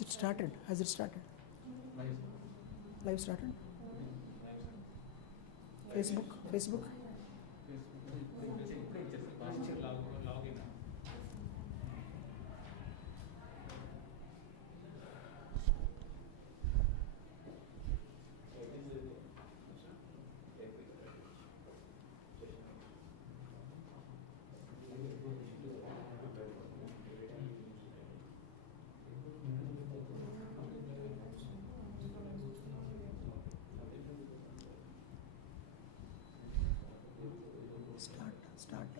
Has it started? Has it started? Live started? Facebook? Facebook?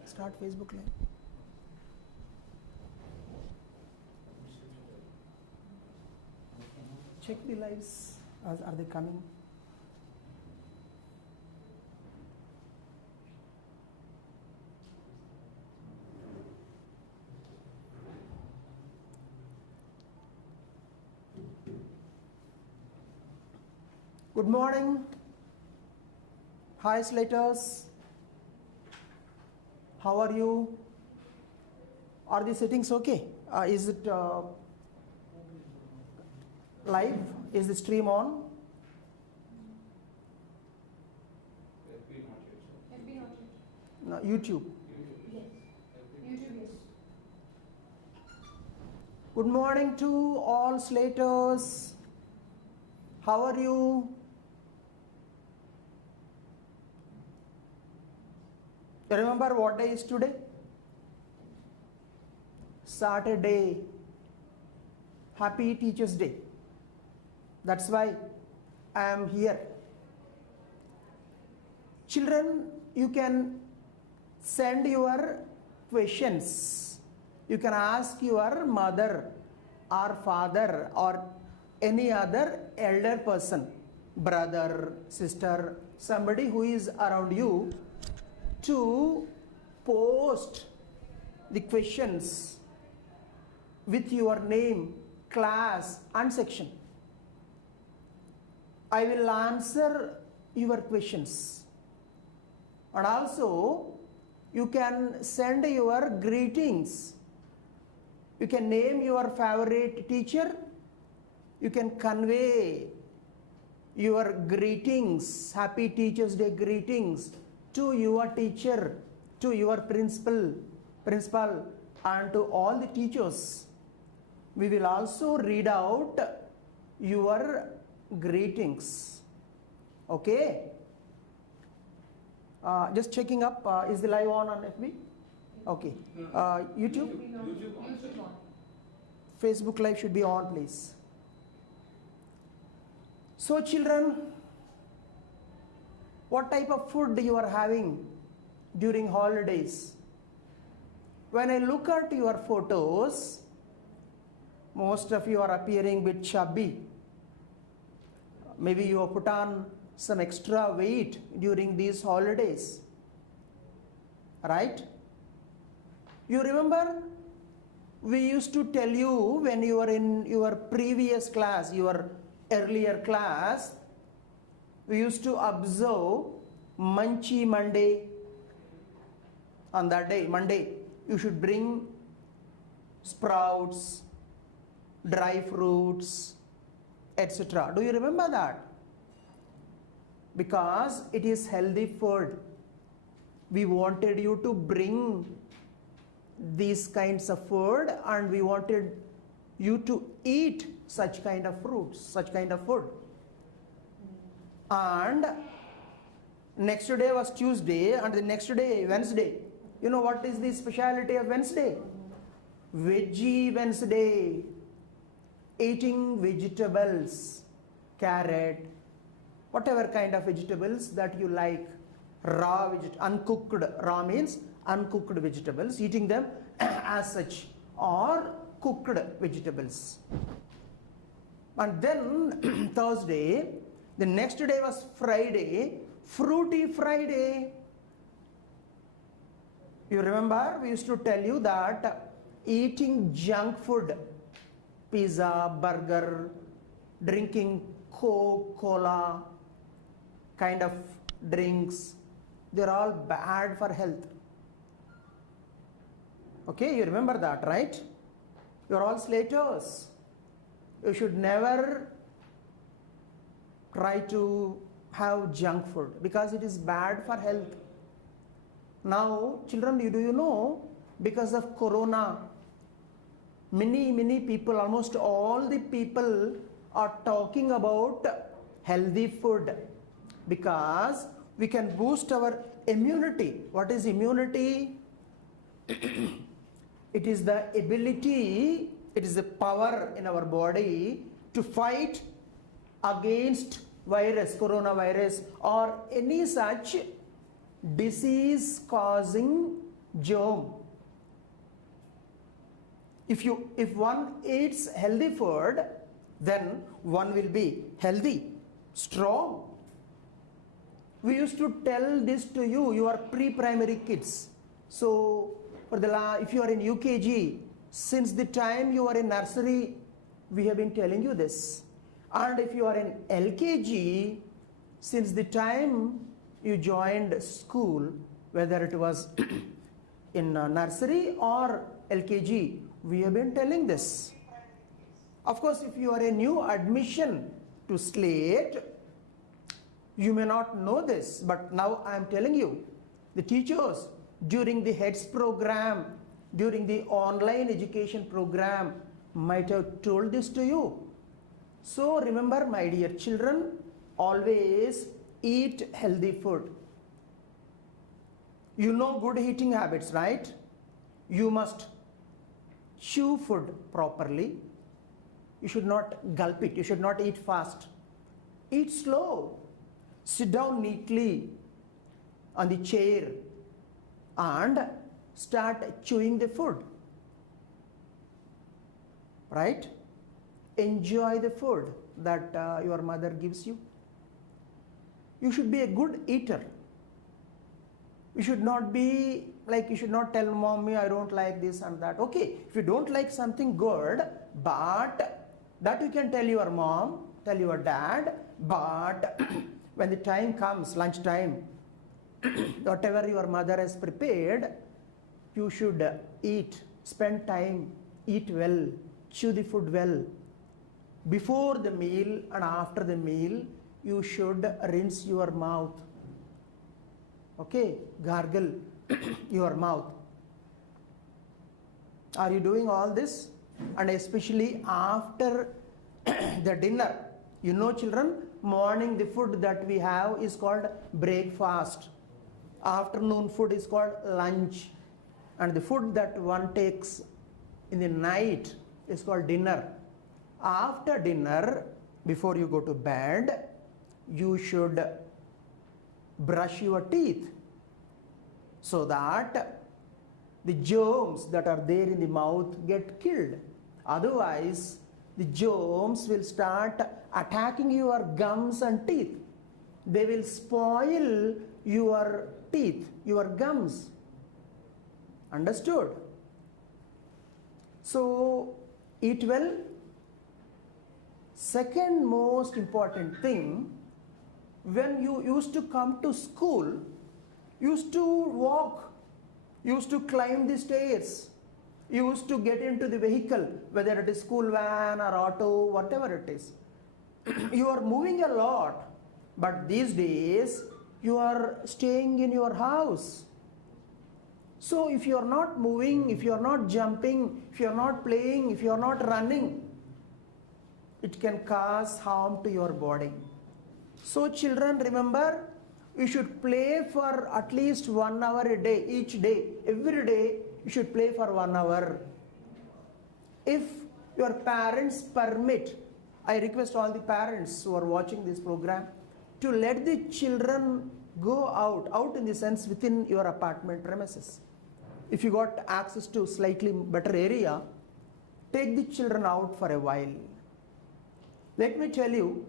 Start Facebook Live. Check the lives. Are they coming? Good morning. Hi, Slaters. How are you? Are the settings okay? Is it live? Is the stream on? No, YouTube. Yes. YouTube, yes. Good morning to all Slaters. How are you? You remember what day is today? Saturday. Happy Teachers' Day. That's why I am here. Children, you can send your questions. You can ask your mother or father or any other elder person, brother, sister, somebody who is around you, to post the questions with your name, class and section. I will answer your questions. And also you can send your greetings. You can name your favorite teacher. You can convey your greetings, Happy Teachers' Day greetings to your teacher, to your principal, and to all the teachers. We will also read out your greetings. Okay? Just checking up, is the live on FB? Okay. YouTube? YouTube on. Facebook Live should be on, please. So children, what type of food you are having during holidays? When I look at your photos, most of you are appearing a bit chubby. Maybe you have put on some extra weight during these holidays, right? You remember we used to tell you when you were in your previous class, your earlier class, we used to observe Munchy Monday. On that day, Monday, you should bring sprouts, dry fruits, etc. Do you remember that? Because it is healthy food. We wanted you to bring these kinds of food and we wanted you to eat such kind of fruits, such kind of food. And next day was Tuesday and the next day Wednesday. You know what is the speciality of Wednesday? Veggie Wednesday. Eating vegetables, carrot, whatever kind of vegetables that you like, raw, uncooked, raw means uncooked vegetables, eating them as such, or cooked vegetables. And then Thursday, the next day was Friday, Fruity Friday. You remember we used to tell you that eating junk food, pizza, burger, drinking Coke, Cola, kind of drinks, they're all bad for health. Okay, you remember that, right? You're all Slaters. you should never try to have junk food because it is bad for health. Now, children, do you know, because of corona, many people, almost all the people are talking about healthy food because we can boost our immunity. What is immunity? It is the ability, it is the power in our body to fight against virus, coronavirus, or any such disease causing germ. If one eats healthy food, then one will be healthy, strong. We used to tell this to you, you are pre-primary kids. So if you are in UKG, since the time you are in nursery, we have been telling you this. And if you are in LKG, since the time you joined school, whether it was in nursery or LKG, we have been telling this. Of course, if you are a new admission to SLATE, you may not know this, but now I am telling you, the teachers during the HEADS program, during the online education program might have told this to you. So remember, my dear children, always eat healthy food. You know good eating habits, right? You must chew food properly. You should not gulp it. You should not eat fast. Eat slow. Sit down neatly on the chair and start chewing the food. Right? Enjoy the food that your mother gives you. You should be a good eater. You should not be like, you should not tell mommy I don't like this and that. Okay, if you don't like something good, but that you can tell your mom, tell your dad, but when the time comes, lunch time, whatever your mother has prepared, you should eat, spend time, eat well, chew the food well. Before the meal and after the meal, you should rinse your mouth. Okay, gargle your mouth. Are you doing all this? And especially after the dinner. You know, children, morning the food that we have is called breakfast. Afternoon food is called lunch. And the food that one takes in the night is called dinner. After dinner, before you go to bed, you should brush your teeth so that the germs that are there in the mouth get killed. Otherwise, the germs will start attacking your gums and teeth. They will spoil your teeth, your gums. Understood? So, eat well. Second most important thing, when you used to come to school, used to walk, used to climb the stairs, used to get into the vehicle, whether it is school van or auto, whatever it is. You are moving a lot, but these days you are staying in your house. So if you are not moving, if you are not jumping, if you are not playing, if you are not running, it can cause harm to your body. So children, remember, you should play for at least 1 hour a day, each day. Every day, you should play for 1 hour. If your parents permit, I request all the parents who are watching this program to let the children go out in the sense within your apartment premises. If you got access to slightly better area, take the children out for a while. Let me tell you,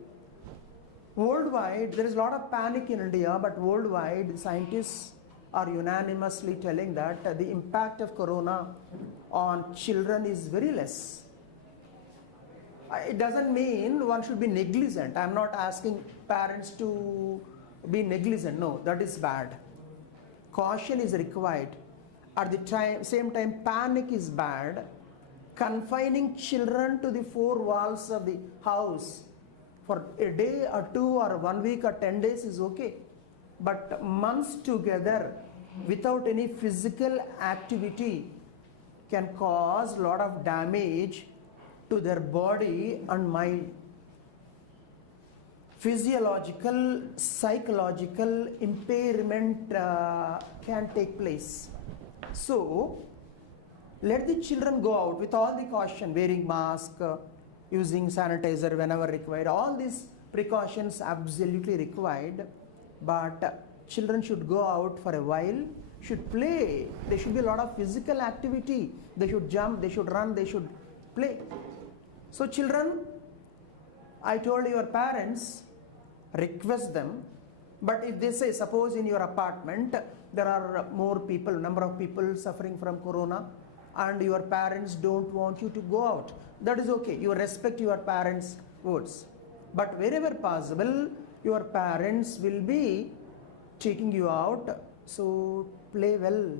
worldwide, there is a lot of panic in India, but worldwide, scientists are unanimously telling that the impact of corona on children is very less. It doesn't mean one should be negligent. I'm not asking parents to be negligent. No, that is bad. Caution is required. At the same time, panic is bad. Confining children to the four walls of the house for a day or two or 1 week or 10 days is okay. But months together without any physical activity can cause a lot of damage to their body and mind. Physiological, psychological impairment can take place. So, let the children go out with all the caution, wearing mask, using sanitizer whenever required. All these precautions absolutely required. But children should go out for a while, should play. There should be a lot of physical activity. They should jump, they should run, they should play. So children, I told your parents, request them. But if they say, suppose in your apartment, there are more people, number of people suffering from corona, and your parents don't want you to go out, that is okay. You respect your parents' words. But wherever possible, your parents will be taking you out. So play well,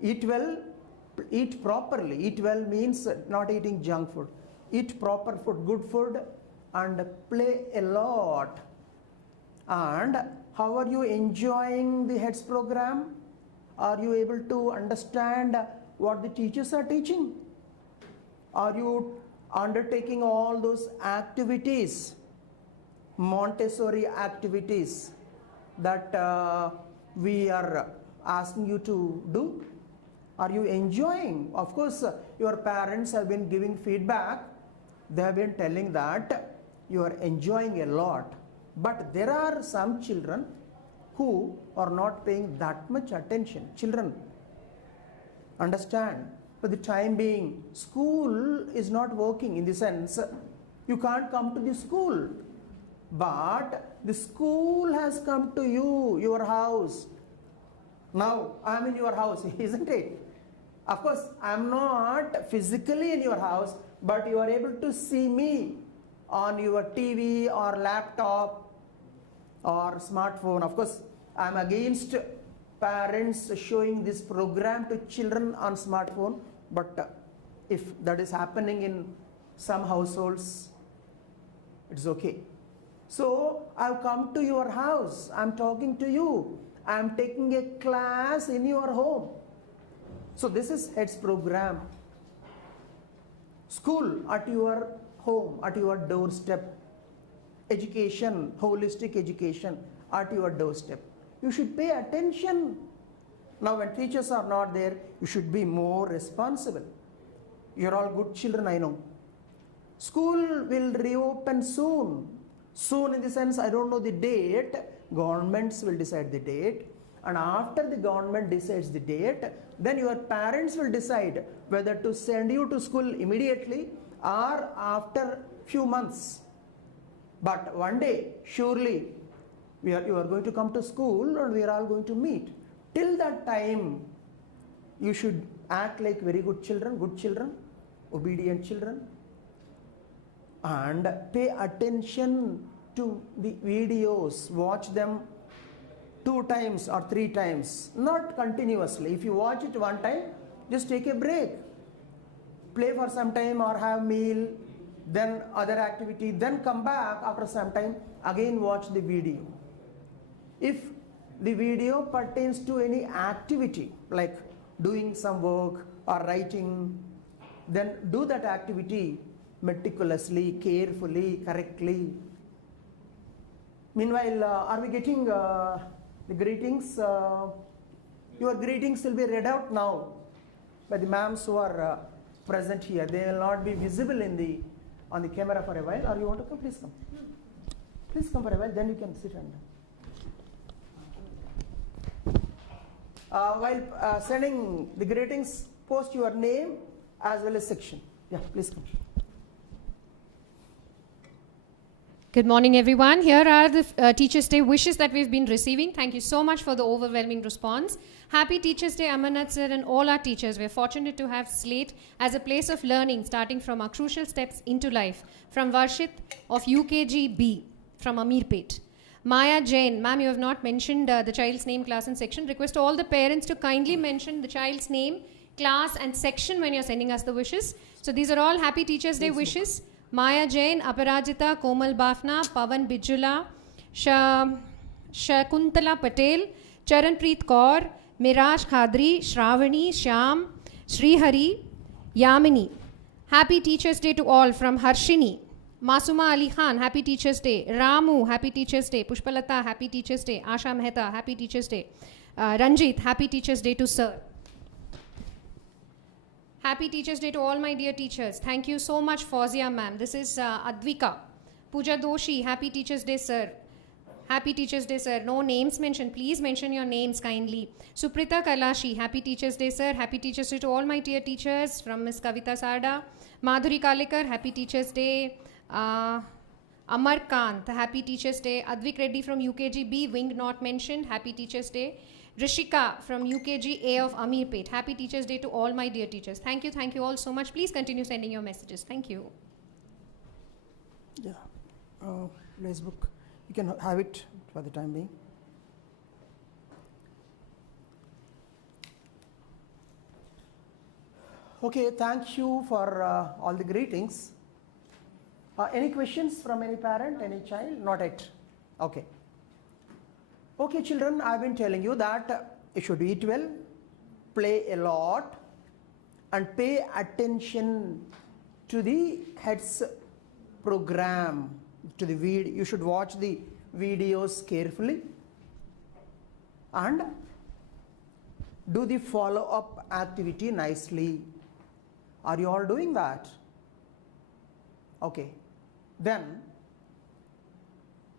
eat properly. Eat well means not eating junk food. Eat proper food, good food, and play a lot. And how are you enjoying the HEADS program? Are you able to understand what the teachers are teaching? Are you undertaking all those activities, Montessori activities that we are asking you to do? Are you enjoying? Of course, your parents have been giving feedback. They have been telling that you are enjoying a lot. But there are some children who are not paying that much attention. Children, understand, for the time being, school is not working in the sense you can't come to the school. But the school has come to you, your house. Now, I am in your house, isn't it? Of course, I am not physically in your house, but you are able to see me on your TV or laptop or smartphone. Of course, I am against parents showing this program to children on smartphone, but if that is happening in some households, it's okay. So, I have come to your house, I am talking to you, I am taking a class in your home. So, this is HEADS program. School at your home, at your doorstep. Education, holistic education at your doorstep. You should pay attention. Now when teachers are not there, you should be more responsible. You're all good children, I know. School will reopen soon. Soon in the sense, I don't know the date. Governments will decide the date. And after the government decides the date, then your parents will decide whether to send you to school immediately or after few months. But one day, surely, you are going to come to school and we are all going to meet. Till that time, you should act like very good children, obedient children, and pay attention to the videos. Watch them 2 times or 3 times, not continuously. If you watch it one time, just take a break. Play for some time or have meal, then other activity, then come back after some time, again watch the video. If the video pertains to any activity like doing some work or writing, then do that activity meticulously, carefully, correctly. Meanwhile, are we getting the greetings? Your greetings will be read out now by the ma'ams who are present here. They will not be visible on the camera for a while. Or you want to come? Please come. Please come for a while, then you can sit and. While sending the greetings, post your name as well as section. Yeah, please come. Good morning, everyone. Here are the Teachers' Day wishes that we've been receiving. Thank you so much for the overwhelming response. Happy Teachers' Day, Amarnath sir, and all our teachers. We're fortunate to have SLATE as a place of learning, starting from our crucial steps into life. From Varshit of UKG B, from Amirpet. Maya Jain, ma'am, you have not mentioned the child's name, class, and section. Request all the parents to kindly mention the child's name class and section when you're sending us the wishes. So these are all Happy Teachers Day wishes. Maya Jain, Aparajita, Komal Bafna, Pavan Bijula, Shakuntala Patel, Charanpreet Kaur, Miraj Khadri, Shravani, Shyam, Srihari, Yamini. Happy Teachers Day to all from Harshini. Masuma Ali Khan, Happy Teachers Day. Ramu, Happy Teachers Day. Pushpalata, Happy Teachers Day. Asha Mehta, Happy Teachers Day. Ranjit, Happy Teachers Day to Sir. Happy Teachers Day to all my dear teachers. Thank you so much, Fauzia ma'am. This is Advika. Pooja Doshi, Happy Teachers Day, sir. Happy Teachers Day, sir. No names mentioned. Please mention your names kindly. Suprita Kalashi, Happy Teachers Day, sir. Happy Teachers Day to all my dear teachers from Miss Kavita Sarda. Madhuri Kalekar, Happy Teachers Day. Amar Kant, Happy Teachers Day. Advik Reddy from UKG wing not mentioned. Happy Teachers Day. Rishika from UKG A of Amirpet. Happy Teachers Day to all my dear teachers. Thank you all so much. Please continue sending your messages. Thank you. Yeah, Facebook, you can have it for the time being. Okay, thank you for all the greetings. Any questions from any parent, any child? Not yet. Okay. Okay, children, I've been telling you that you should eat well, play a lot, and pay attention to the head's program, to the video. You should watch the videos carefully and do the follow-up activity nicely. Are you all doing that? Okay. Then,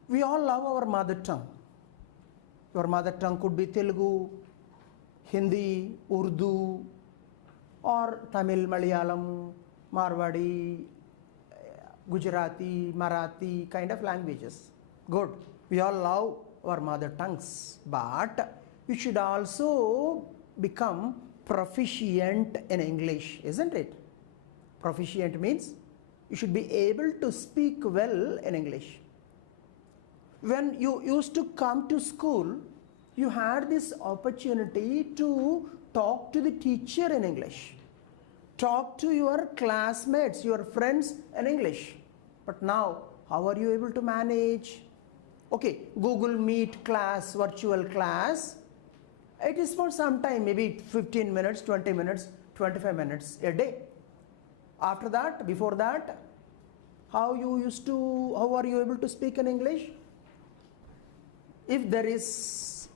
we all love our mother tongue. Your mother tongue could be Telugu, Hindi, Urdu, or Tamil, Malayalam, Marwadi, Gujarati, Marathi kind of languages. Good. We all love our mother tongues, but you should also become proficient in English, isn't it? Proficient means you should be able to speak well in English. When you used to come to school, you had this opportunity to talk to the teacher in English, talk to your classmates, your friends in English. But now, how are you able to manage? Okay, Google Meet class, virtual class, it is for some time, maybe 15 minutes, 20 minutes, 25 minutes a day. After that, before that, how are you able to speak in English? If there is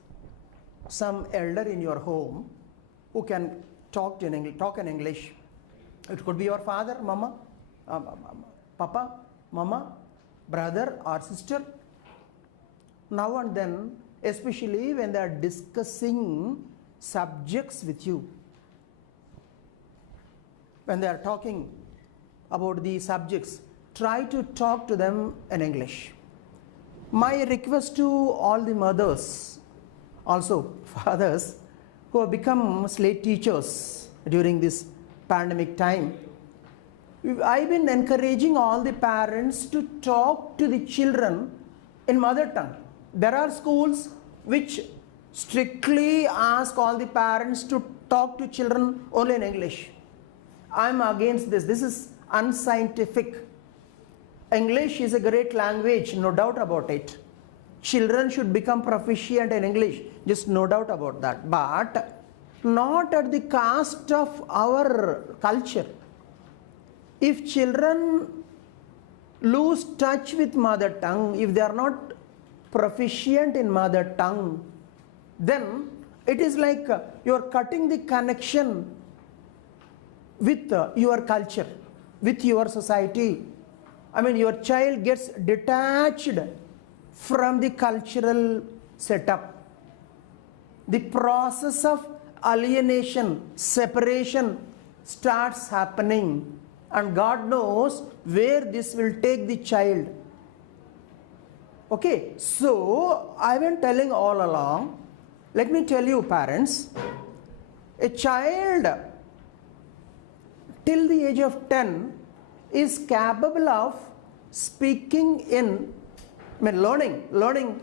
some elder in your home who can talk in English, it could be your father, mama, papa, mama, brother or sister. Now and then, especially when they are discussing subjects with you, when they are talking about the subjects, try to talk to them in English. My request to all the mothers, also fathers, who have become SLATE teachers during this pandemic time, I've been encouraging all the parents to talk to the children in mother tongue. There are schools which strictly ask all the parents to talk to children only in English. I'm against this. This is unscientific. English is a great language, no doubt about it. Children should become proficient in English, just no doubt about that. But not at the cost of our culture. If children lose touch with mother tongue, if they are not proficient in mother tongue, then it is like you are cutting the connection with your culture, with your society. I mean, your child gets detached from the cultural setup. The process of alienation, separation starts happening, and God knows where this will take the child. Okay, so I've been telling all along, let me tell you parents, a child till the age of 10 is capable of speaking learning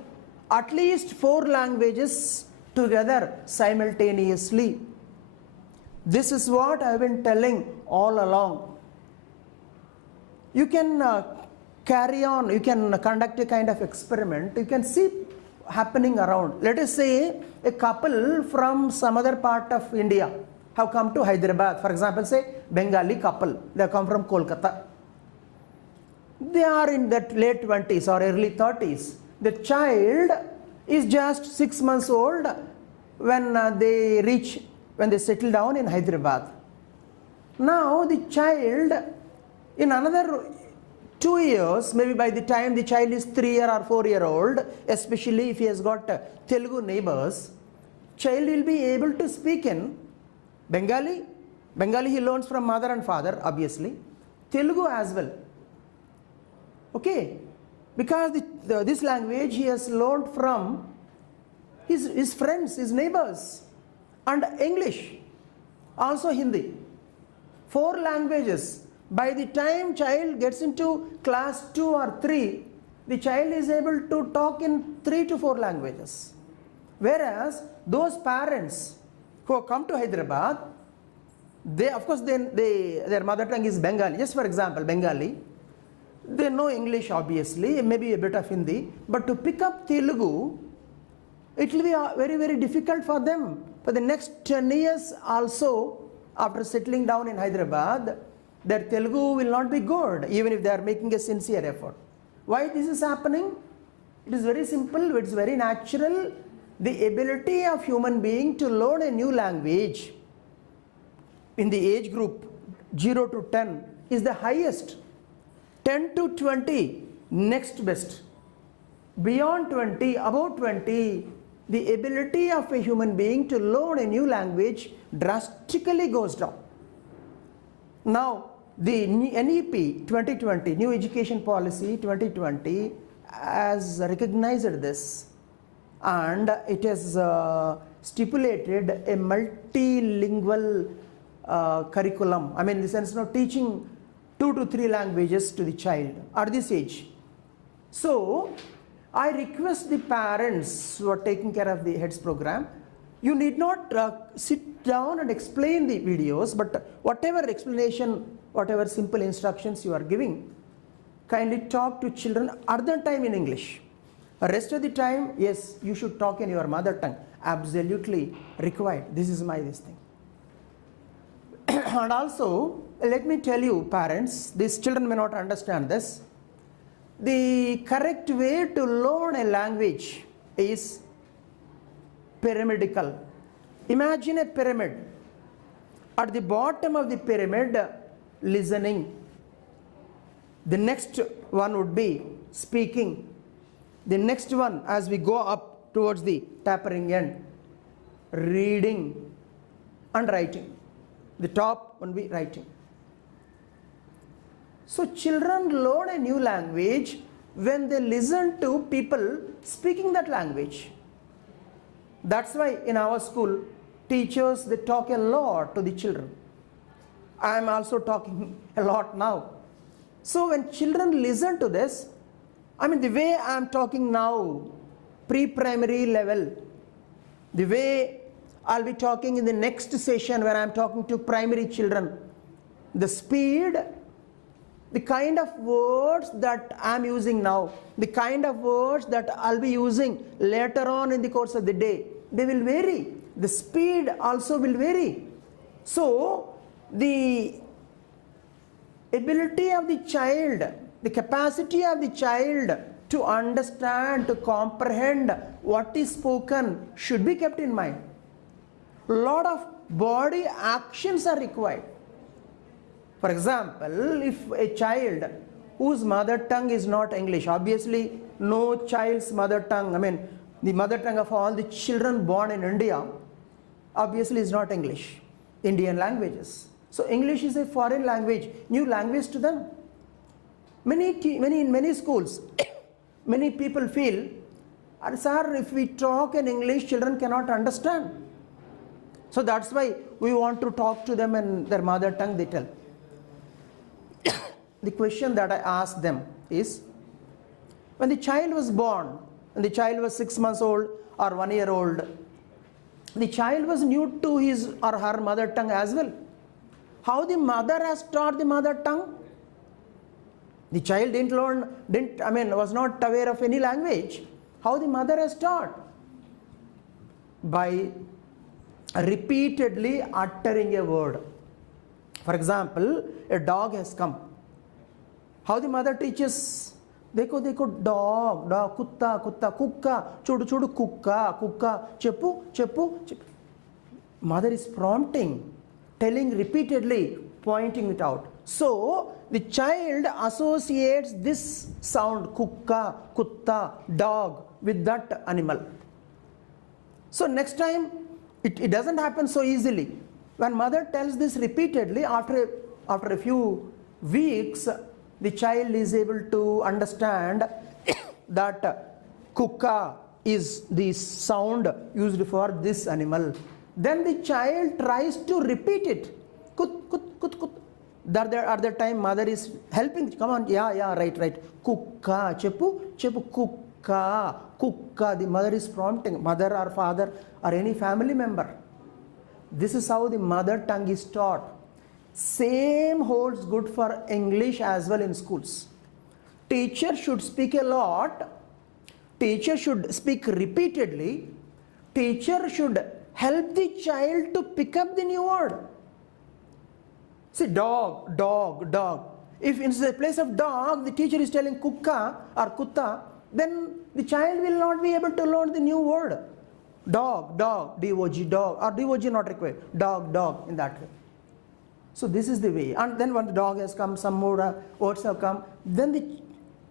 at least 4 languages together simultaneously. This is what I have been telling all along. You can carry on, you can conduct a kind of experiment, you can see happening around. Let us say a couple from some other part of India have come to Hyderabad. For example, say Bengali couple, they have come from Kolkata. They are in that late 20s or early 30s. The child is just 6 months old when they settle down in Hyderabad. Now the child, in another 2 years, maybe by the time the child is 3 or 4 year old, especially if he has got Telugu neighbors, child will be able to speak in Bengali. Bengali he learns from mother and father, obviously. Telugu as well. Okay, because this language he has learned from his friends, his neighbors, and English, also Hindi. 4 languages. By the time child gets into class 2 or 3, the child is able to talk in 3 to 4 languages. Whereas those parents who have come to Hyderabad, they of course their mother tongue is Bengali. Just for example, Bengali. They know English obviously, maybe a bit of Hindi, but to pick up Telugu, it will be very, very difficult for them. For the next 10 years also, after settling down in Hyderabad, their Telugu will not be good, even if they are making a sincere effort. Why this is happening? It is very simple, it is very natural. The ability of human being to learn a new language in the age group 0 to 10 is the highest. 10 to 20, next best. Beyond 20, above 20, the ability of a human being to learn a new language drastically goes down. Now, the NEP 2020, New Education Policy 2020, has recognized this, and it has stipulated a multilingual curriculum. I mean, in the sense of teaching 2 to 3 languages to the child at this age. So, I request the parents who are taking care of the HEADS program, you need not sit down and explain the videos, but whatever explanation, whatever simple instructions you are giving, kindly talk to children at the time in English. The rest of the time, yes, you should talk in your mother tongue. Absolutely required. This is this thing. And also, let me tell you, parents, these children may not understand this. The correct way to learn a language is pyramidical. Imagine a pyramid. At the bottom of the pyramid, listening. The next one would be speaking. The next one, as we go up towards the tapering end, reading and writing. The top would be writing. So children learn a new language when they listen to people speaking that language. That's why in our school, teachers, they talk a lot to the children. I am also talking a lot now. So when children listen to this, I mean the way I am talking now, pre-primary level, the way I'll be talking in the next session where I am talking to primary children, the speed, the kind of words that I am using now, the kind of words that I'll be using later on in the course of the day, they will vary. The speed also will vary. So, the ability of the child, the capacity of the child to understand, to comprehend what is spoken should be kept in mind. A lot of body actions are required. For example, if a child whose mother tongue is not English, obviously no child's mother tongue, I mean the mother tongue of all the children born in India, obviously is not English, Indian languages. So English is a foreign language, new language to them. In many schools, many people feel, sir, if we talk in English, children cannot understand. So that's why we want to talk to them in their mother tongue, they tell. The question that I asked them is, when the child was born, when the child was 6 months old or 1 year old, the child was new to his or her mother tongue as well. How the mother has taught the mother tongue? The child was not aware of any language. How the mother has taught? By repeatedly uttering a word. For example, a dog has come. How the mother teaches? Dekho, dekho, dog, dog, kutta, kutta, kukka, chudu, chudu, kukka, kukka, cheppu, cheppu, cheppu. Mother is prompting, telling repeatedly, pointing it out. So, the child associates this sound, kukka, kutta, dog, with that animal. So, next time, it doesn't happen so easily. When mother tells this repeatedly, after a few weeks, the child is able to understand that kukka is the sound used for this animal. Then the child tries to repeat it. Kut, kut, kut, kut. At that time, mother is helping. Come on, yeah, right. Kukka, cheppu, cheppu, kukka, kukka. The mother is prompting, mother or father or any family member. This is how the mother tongue is taught. Same holds good for English as well in schools. Teacher should speak a lot. Teacher should speak repeatedly. Teacher should help the child to pick up the new word. See, dog, dog, dog. If in the place of dog, the teacher is telling kukka or kutta, then the child will not be able to learn the new word. Dog, dog, D-O-G, dog, or D-O-G not required. Dog, dog, in that way. So this is the way. And then when the dog has come, some more words have come, then the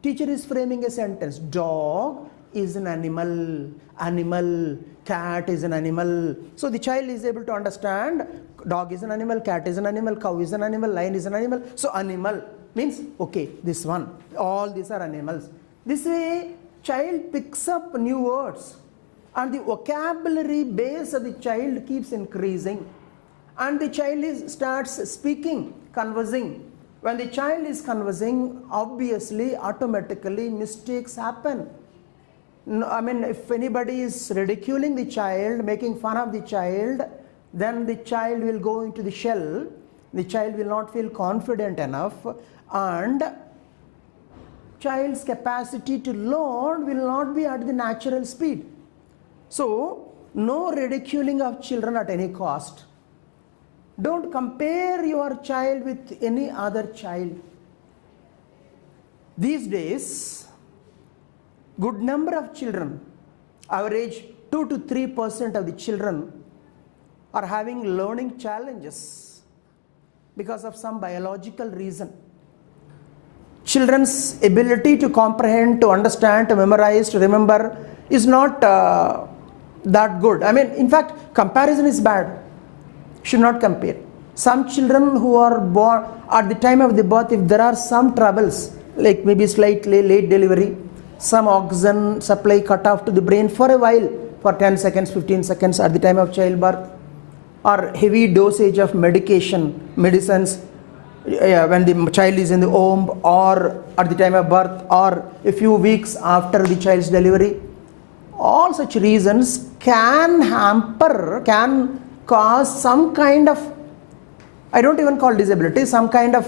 teacher is framing a sentence. Dog is an animal. Animal. Cat is an animal. So the child is able to understand dog is an animal, cat is an animal, cow is an animal, lion is an animal. So animal means, okay, this one. All these are animals. This way, child picks up new words. And the vocabulary base of the child keeps increasing. And the child starts speaking, conversing. When the child is conversing, obviously, automatically, mistakes happen. If anybody is ridiculing the child, making fun of the child, then the child will go into the shell. The child will not feel confident enough, and child's capacity to learn will not be at the natural speed. So, no ridiculing of children at any cost. Don't compare your child with any other child. These days, good number of children, average 2 to 3% of the children are having learning challenges because of some biological reason. Children's ability to comprehend, to understand, to memorize, to remember is not that good. In fact, comparison is bad. Should not compare. Some children who are born at the time of the birth, if there are some troubles, like maybe slightly late delivery, some oxygen supply cut off to the brain for a while, for 10 seconds, 15 seconds at the time of childbirth, or heavy dosage of medicines, when the child is in the womb, or at the time of birth, or a few weeks after the child's delivery. All such reasons can cause some kind of, I don't even call disability, some kind of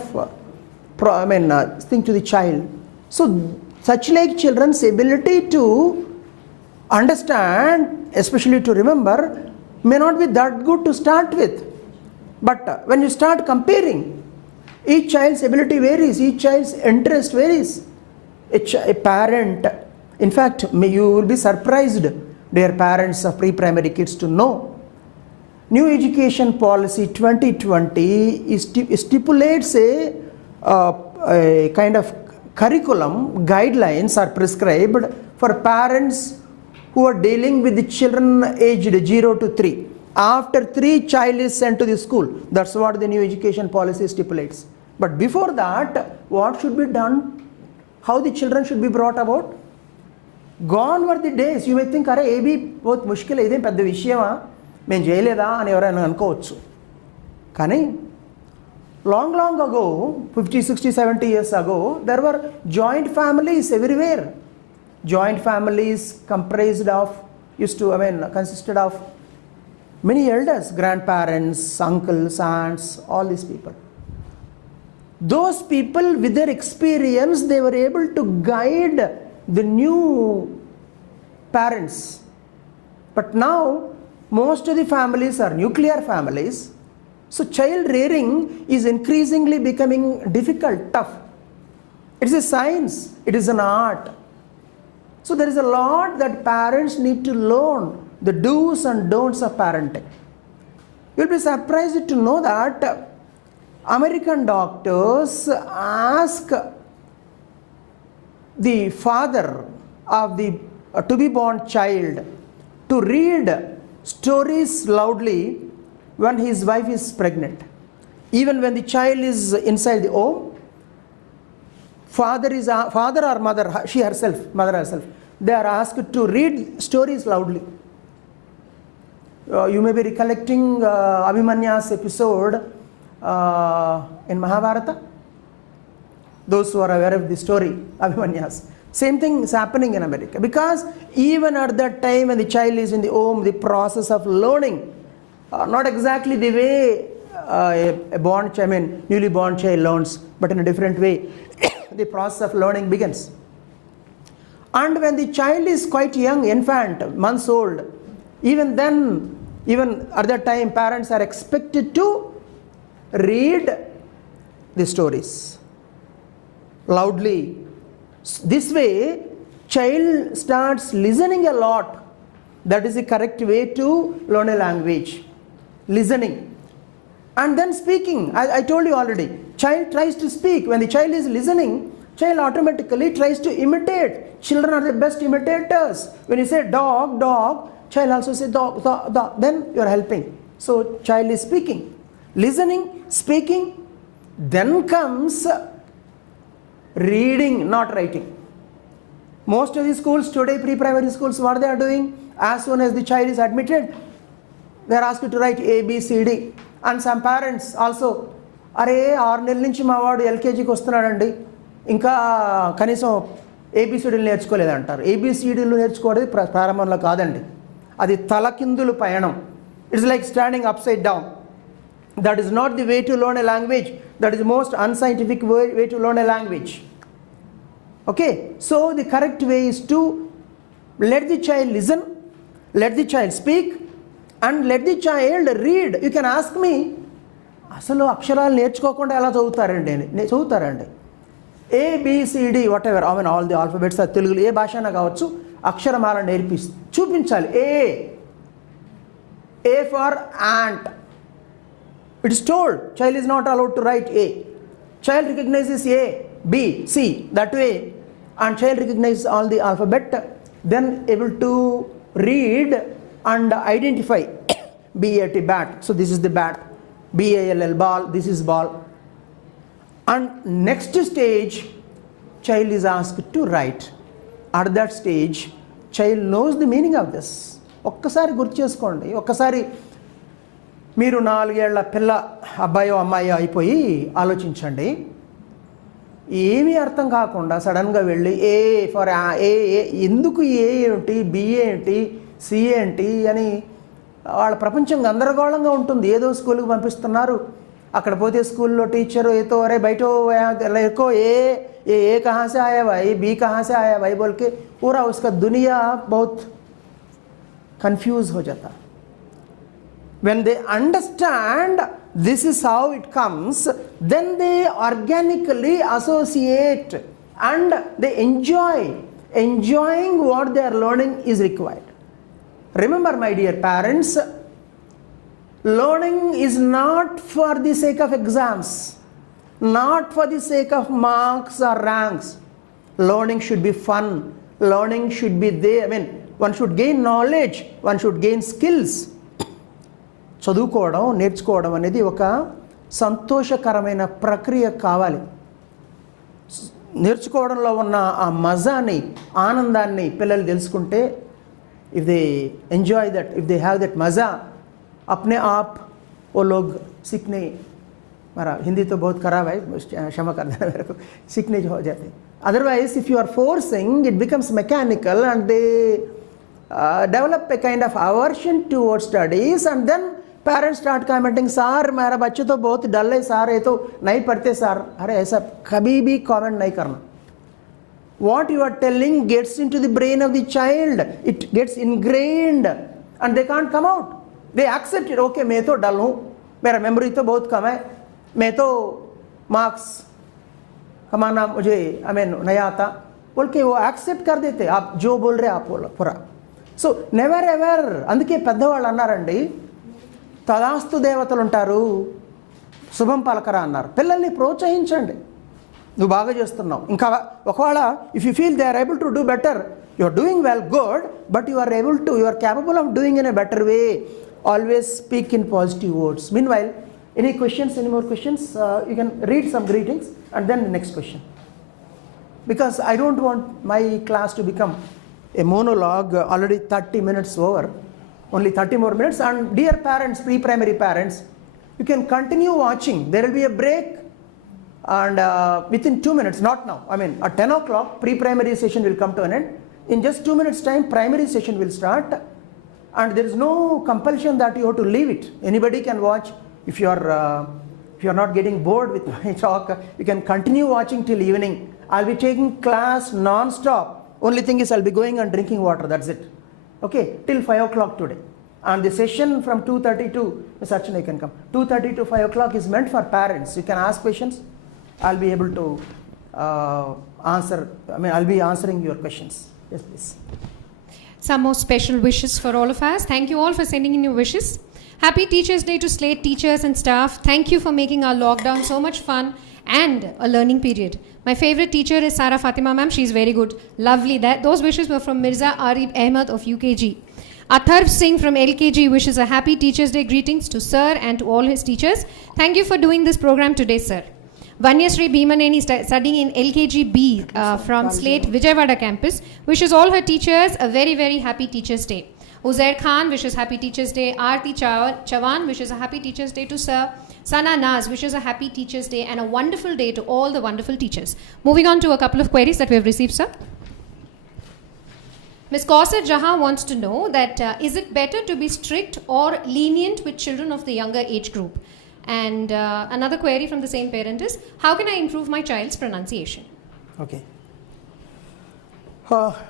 thing to the child. So such like children's ability to understand, especially to remember, may not be that good to start with. But when you start comparing, each child's ability varies, each child's interest varies. A parent, in fact, you will be surprised, dear parents of pre-primary kids, to know New Education Policy 2020 stipulates a kind of curriculum, guidelines are prescribed for parents who are dealing with the children aged 0 to 3. After 3, child is sent to the school. That's what the New Education Policy stipulates. But before that, what should be done? How the children should be brought about? Gone were the days. You may think, "Are AB both mushkil idem pedda vishayama men jeyaleda ani evaraina anukovachu." Kani long ago, 50, 60, 70 years ago, there were joint families everywhere. Joint families consisted of many elders, grandparents, uncles, aunts, all these people. Those people with their experience, they were able to guide the new parents. But now, most of the families are nuclear families. So child rearing is increasingly becoming difficult, tough. It is a science, it is an art. So there is a lot that parents need to learn, the do's and don'ts of parenting. You'll be surprised to know that American doctors ask the father of the to-be-born child to read stories loudly when his wife is pregnant. Even when the child is inside the home, father or mother, mother herself, they are asked to read stories loudly. You may be recollecting Abhimanya's episode in Mahabharata. Those who are aware of the story, Abhimanyas. Same thing is happening in America. Because even at that time when the child is in the home, the process of learning, not exactly the way newly born child learns, but in a different way, the process of learning begins. And when the child is quite young, infant, months old, even then, even at that time, parents are expected to read the stories loudly. This way, child starts listening a lot. That is the correct way to learn a language. Listening. And then speaking. I told you already. Child tries to speak. When the child is listening, child automatically tries to imitate. Children are the best imitators. When you say dog, dog, child also says dog, dog, dog. Then you are helping. So child is speaking. Listening, speaking. Then comes reading, not writing. Most of the schools today, pre-primary schools, what they are doing? As soon as the child is admitted, they are asked to write A, B, C, D. And some parents also, are 6 నెలల నుంచి మా వాడు ఎల్కేజీకి వస్తున్నాడండి, ఇంకా కనీసం ఏబిసిడీలు నేర్చుకోలేదంటారు. ఏబిసిడీలు నేర్చుకోవడం ప్రారంభంలో కాదండి, అది తలకిందులు పయనం. It's like standing upside down. That is not the way to learn a language. That is the most unscientific way to learn a language. Okay, so the correct way is to let the child listen, let the child speak, and let the child read. You can ask me, అసలు అక్షరాలు నేర్చుకోకుండా ఎలా చదువుతారండి? ABCD whatever, I mean all the alphabets are తెలుగులో ఏ భాష అయినా కావచ్చు, అక్షరమాల చూపించాలి. A for ant. It is told, child is not allowed to write A. Child recognizes A, B, C, that way, and child recognizes all the alphabet, then able to read and identify BAT, bat. So this is the bat. BALL, ball. This is ball. And next stage, child is asked to write. At that stage, child knows the meaning of this. ఒక్కసారి గుర్తు చేసుకోండి. ఒక్కసారి మీరు 4 ఏళ్ల పిల్ల అబ్బాయో అమ్మాయో అయిపోయి ఆలోచించండి. ఏమీ అర్థం కాకుండా సడన్గా వెళ్ళి ఏ ఫర్ ఏ ఎందుకు ఏ ఏంటి, బి ఏంటి, సి ఏంటి అని వాళ్ళ ప్రపంచం గందరగోళంగా ఉంటుంది. ఏదో స్కూల్కి పంపిస్తున్నారు, అక్కడ పోతే స్కూల్లో టీచరు ఏతో అరే బయటో ఎక్కో ఏ కहाँ से आया भाई, बी कहाँ से आया भाई बोल के पूरा उसका दुनिया बहुत कंफ्यूज हो जाता. When they understand this is how it comes, then they organically associate and they enjoying what they are learning is required. Remember, my dear parents, learning is not for the sake of exams, not for the sake of marks or ranks. Learning should be fun. Learning should be there. I mean, one should gain knowledge, one should gain skills. చదువుకోవడం, నేర్చుకోవడం అనేది ఒక సంతోషకరమైన ప్రక్రియ కావాలి. నేర్చుకోవడంలో ఉన్న ఆ మజాని, ఆనందాన్ని పిల్లలు తెలుసుకుంటే, if they enjoy that, if they have that మజా, अपने आप वो लोग सीखने, मेरा हिंदी तो बहुत खराब है, क्षमा कर देना मेरे को, सीखने जो हो जाते. Otherwise, if you are forcing, it becomes mechanical and develop a kind of aversion towards studies, and then parents start commenting, "Sir, मेरा बच्चे तो बहुत डल है sir, ये तो नहीं पढ़ते sir." अरे ऐसा कभी भी comment नहीं करना. What you are telling gets into the brain of the child. It gets ingrained and they can't come out. They accept it. Okay, मैं तो डल हूँ, मेरा memory तो बहुत कम है, मैं तो marks कमाना मुझे नहीं आता बोल के वो एक्सेप्ट कर देते. आप जो बोल रहे आप बोलो पूरा. సో నెవర్ ఎవర్, అందుకే పెద్దవాళ్ళు అన్నారండి, తదాస్తు దేవతలు ఉంటారు, శుభం పలకరా అన్నారు. పిల్లల్ని ప్రోత్సహించండి. నువ్వు బాగా చేస్తున్నావు, ఇంకా ఒకవేళ if you feel they are able to do better, you are doing well, good, but you are capable of doing in a better way. Always speak in positive words. Meanwhile, any questions, any more questions? You can read some greetings and then the next question, because I don't want my class to become a monologue. Already 30 minutes over, only 30 more minutes. And dear parents, pre-primary parents, you can continue watching. There will be a break, and within 2 minutes, not now, at 10 o'clock pre-primary session will come to an end. In just 2 minutes time primary session will start, and there is no compulsion that you have to leave it. Anybody can watch. If you are not getting bored with my talk, you can continue watching till evening. I'll be taking class non-stop. Only thing is I'll be going and drinking water, that's it. Okay, till 5 o'clock today. And the session from 2:30 to, Ms. Archana, you can come. 2:30 to 5 o'clock is meant for parents. You can ask questions. I'll be able to answer. I'll be answering your questions. Yes, please. Some more special wishes for all of us. Thank you all for sending in your wishes. Happy Teachers Day to SLATE teachers and staff. Thank you for making our lockdown so much fun and a learning period. My favorite teacher is Sarah Fatima ma'am. She's very good. Lovely. Those wishes were from Mirza Arif Ahmed of UKG. Atharv Singh from LKG wishes a happy Teachers Day greetings to sir and to all his teachers. Thank you for doing this program today, sir. Vanyasri Bhimaneni studying in LKG B from SLATE Vijayawada campus wishes all her teachers a very, very happy Teachers Day. Uzair Khan wishes happy Teachers Day. Aarti Chavan wishes a happy Teachers Day to sir. Sana Naz wishes a happy Teachers Day and a wonderful day to all the wonderful teachers. Moving on to a couple of queries that we have received, sir. Ms. Kausar Jahan wants to know that is it better to be strict or lenient with children of the younger age group? And another query from the same parent is, how can I improve my child's pronunciation? Okay.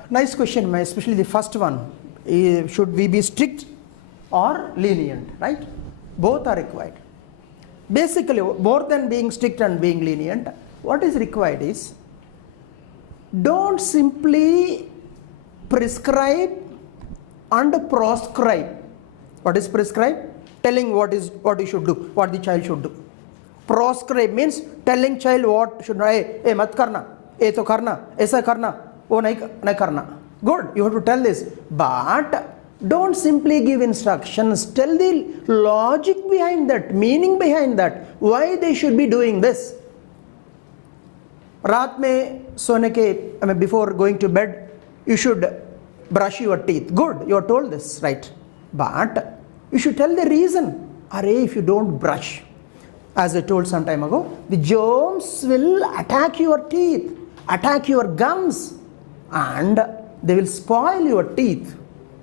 Nice question, especially the first one. Should we be strict or lenient, right? Both are required. Basically, more than being strict and being lenient, what is required is, don't simply prescribe and proscribe. What is prescribe? Telling what you should do, what the child should do. Proscribe means telling child what should, mat karna, to karna, aisa karna, wo nahi karna. Good, you have to tell this, but don't simply give instructions. Tell the logic behind that, meaning behind that, why they should be doing this. Raat mein sone ke, before going to bed, you should brush your teeth. Good, you are told this, right? But you should tell the reason. If you don't brush, as I told some time ago, the germs will attack your teeth, attack your gums, and they will spoil your teeth.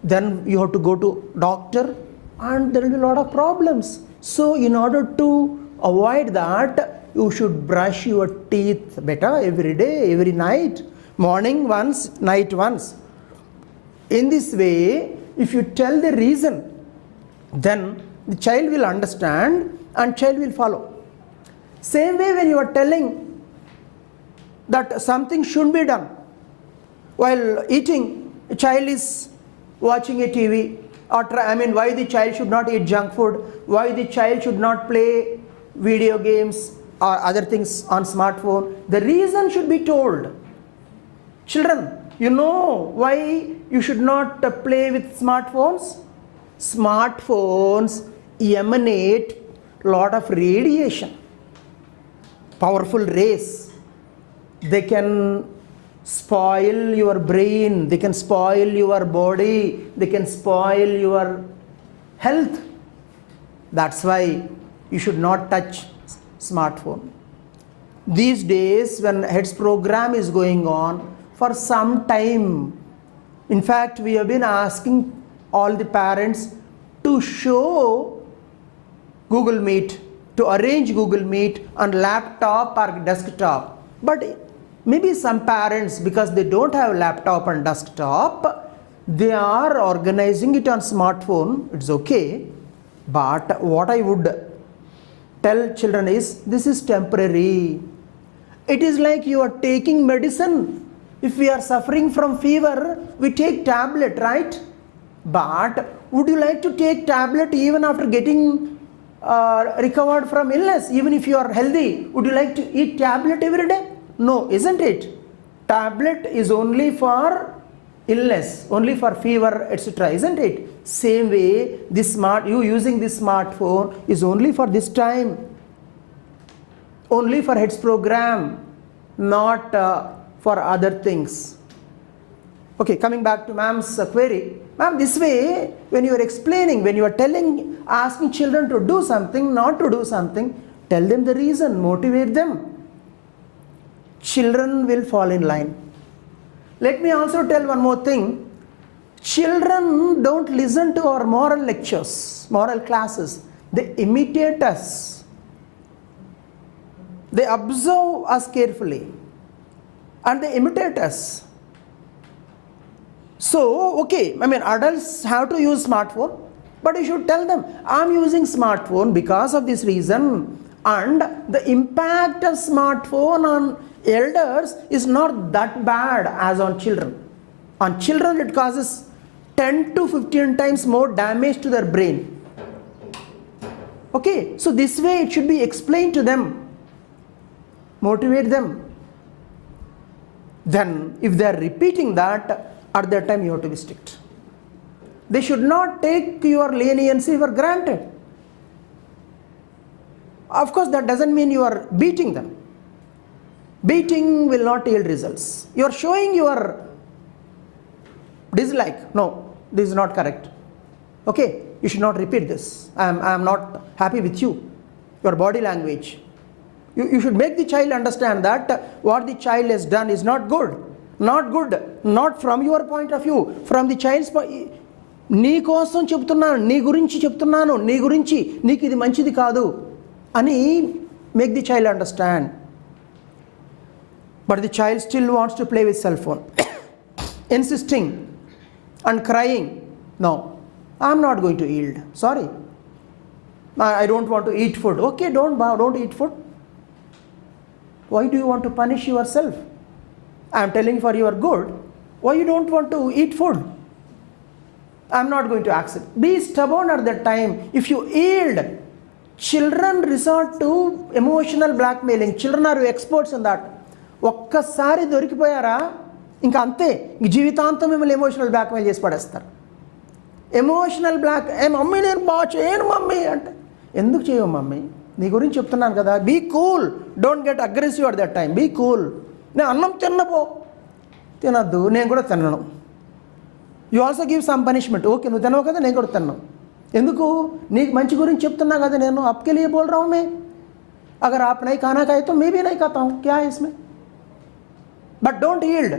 Then you have to go to doctor and there will be a lot of problems. So in order to avoid that, you should brush your teeth better every day, every night, morning once, night once. In this way, if you tell the reason, then the child will understand and child will follow. Same way, when you are telling that something should be done while eating, a child is watching a TV, or why the child should not eat junk food, why the child should not play video games or other things on smartphone, the reason should be told. Children, you know why you should not play with smartphones? Smartphones emanate lot of radiation, powerful rays. They can spoil your brain, they can spoil your body, they can spoil your health. That's why you should not touch smartphone. These days, when heads program is going on, for some time In fact, we have been asking all the parents to show Google Meet, to arrange Google Meet on laptop or desktop. But maybe some parents, because they don't have laptop and desktop, they are organizing it on smartphone. It's okay. But what I would tell children is, this is temporary. It is like you are taking medicine. If we are suffering from fever, we take tablet, right? But would you like to take tablet even after getting recovered from illness? Even if you are healthy, would you like to eat tablet every day? No, isn't it? Tablet is only for illness, only for fever, etc., isn't it? Same way, you using this smartphone is only for this time, only for HEADS program, not for other things. Okay, coming back to ma'am's query. Ma'am, this way, when you are explaining, when you are asking children to do something, not to do something, tell them the reason, motivate them. Children will fall in line. Let me also tell one more thing. Children don't listen to our moral lectures, moral classes. They imitate us. They observe us carefully and they imitate us. So, okay, adults have to use smartphone, but you should tell them, I'm using smartphone because of this reason, and the impact of smartphone on elders is not that bad as on children. On children, it causes 10 to 15 times more damage to their brain. Okay, so this way it should be explained to them, motivate them. Then, if they are repeating that, at that time you have to be strict. They should not take your leniency for granted. Of course, that doesn't mean you are beating them. Beating will not yield results. You are showing your dislike. No, this is not correct. Okay, you should not repeat this. I am not happy with you. Your body language. You should make the child understand that what the child has done is not good. Not good, not from your point of view, from the child's point. నీ కోసం చెప్తున్నాను, నీ గురించి చెప్తున్నాను, నీ గురించి నీకు ఇది మంచిది కాదు అని make the child understand. But the child still wants to play with cell phone, insisting and crying. No, I'm not going to yield. Sorry, I don't want to eat food. Okay, don't eat food. Why do you want to punish yourself? I am telling for your good. Why you don't want to eat food? I am not going to accept. Be stubborn at that time. If you yield, children resort to emotional blackmailing. Children are experts in that. ఒక్కసారి దొరికిపోయారా ఇంకా అంతే, జీవితాంతం మిమ్మల్ని emotional blackmail చేసి పడేస్తారు. Emotional mummy నేను బాగా చేయను మమ్మీ అంటే, ఎందుకు చేయవు మమ్మీ, నీ గురించి చెప్తున్నాను కదా. Be cool, don't get aggressive at that time. Be cool. నేను అన్నం తినద్దు, నేను కూడా తినను. You also give some punishment. Okay, నువ్వు తినవు కదా, నేను కూడా తిన్నాను. ఎందుకు, నీకు మంచి గురించి చెప్తున్నా కదా నేను. आपके लिए बोल रहा हूँ मैं. अगर आप नहीं खाना खाए तो मैं भी नहीं खाता हूँ. क्या है इसमें? But don't yield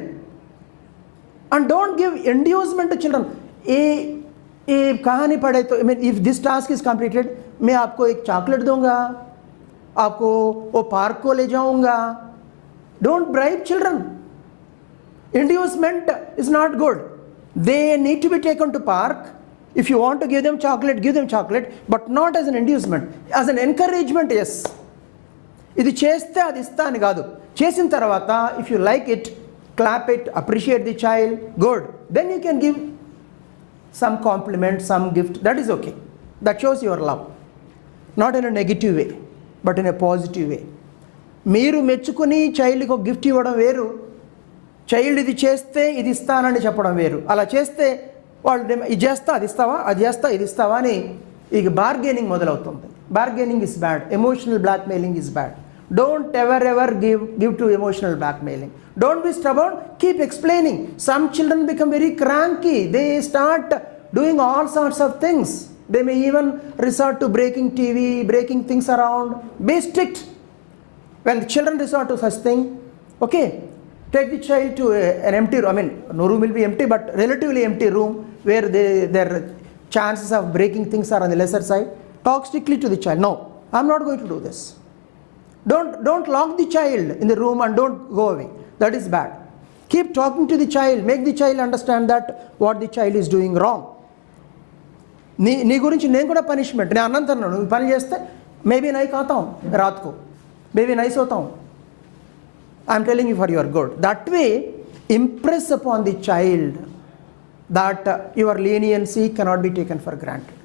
and don't give inducement to children. ये कहानी पढ़े तो if this task is completed, मैं आपको एक चॉकलेट दूंगा, आपको वो पार्क को ले जाऊंगा. Don't bribe children. Inducement is not good. They need to be taken to park. If you want to give them chocolate, but not as an inducement, as an encouragement. Yes, ఇది చేస్తే అది ఇస్తా అని కాదు. చేసిన తర్వాత if you like it, clap it, appreciate the child, good. Then you can give some compliment, some gift. That is okay. That shows your love. Not in a negative way, but in a positive way. మీరు మెచ్చుకుని చైల్డ్కి ఒక gift ఇవ్వడం వేరు, child ఇది చేస్తే ఇది ఇస్తానని చెప్పడం వేరు. అలా చేస్తే వాళ్ళు ఇది చేస్తా అది ఇస్తావా, అది చేస్తా ఇది ఇస్తావా అని ఇక బార్గెనింగ్ మొదలవుతుంది. Bargaining is bad. Emotional blackmailing is bad. Don't ever give to emotional blackmailing. Don't be stubborn. Keep explaining. Some children become very cranky. They start doing all sorts of things. They may even resort to breaking TV, breaking things around. Be strict when the children resort to such thing. Okay, Take the child to an empty room. I mean, no room will be empty, but relatively empty room where their chances of breaking things are on the lesser side. Talk strictly to the child. No, I'm not going to do this. Don't lock the child in the room and don't go away. That is bad. Keep talking to the child. Make the child understand that what the child is doing wrong. నీ గురించి నేను కూడా punishment నేను అన్నంతను నువ్వు పని చేస్తే maybe Nike అవుతాం రాత్కు maybe nice అవుతాం I'm telling you for your good that way impress upon the child that your leniency cannot be taken for granted.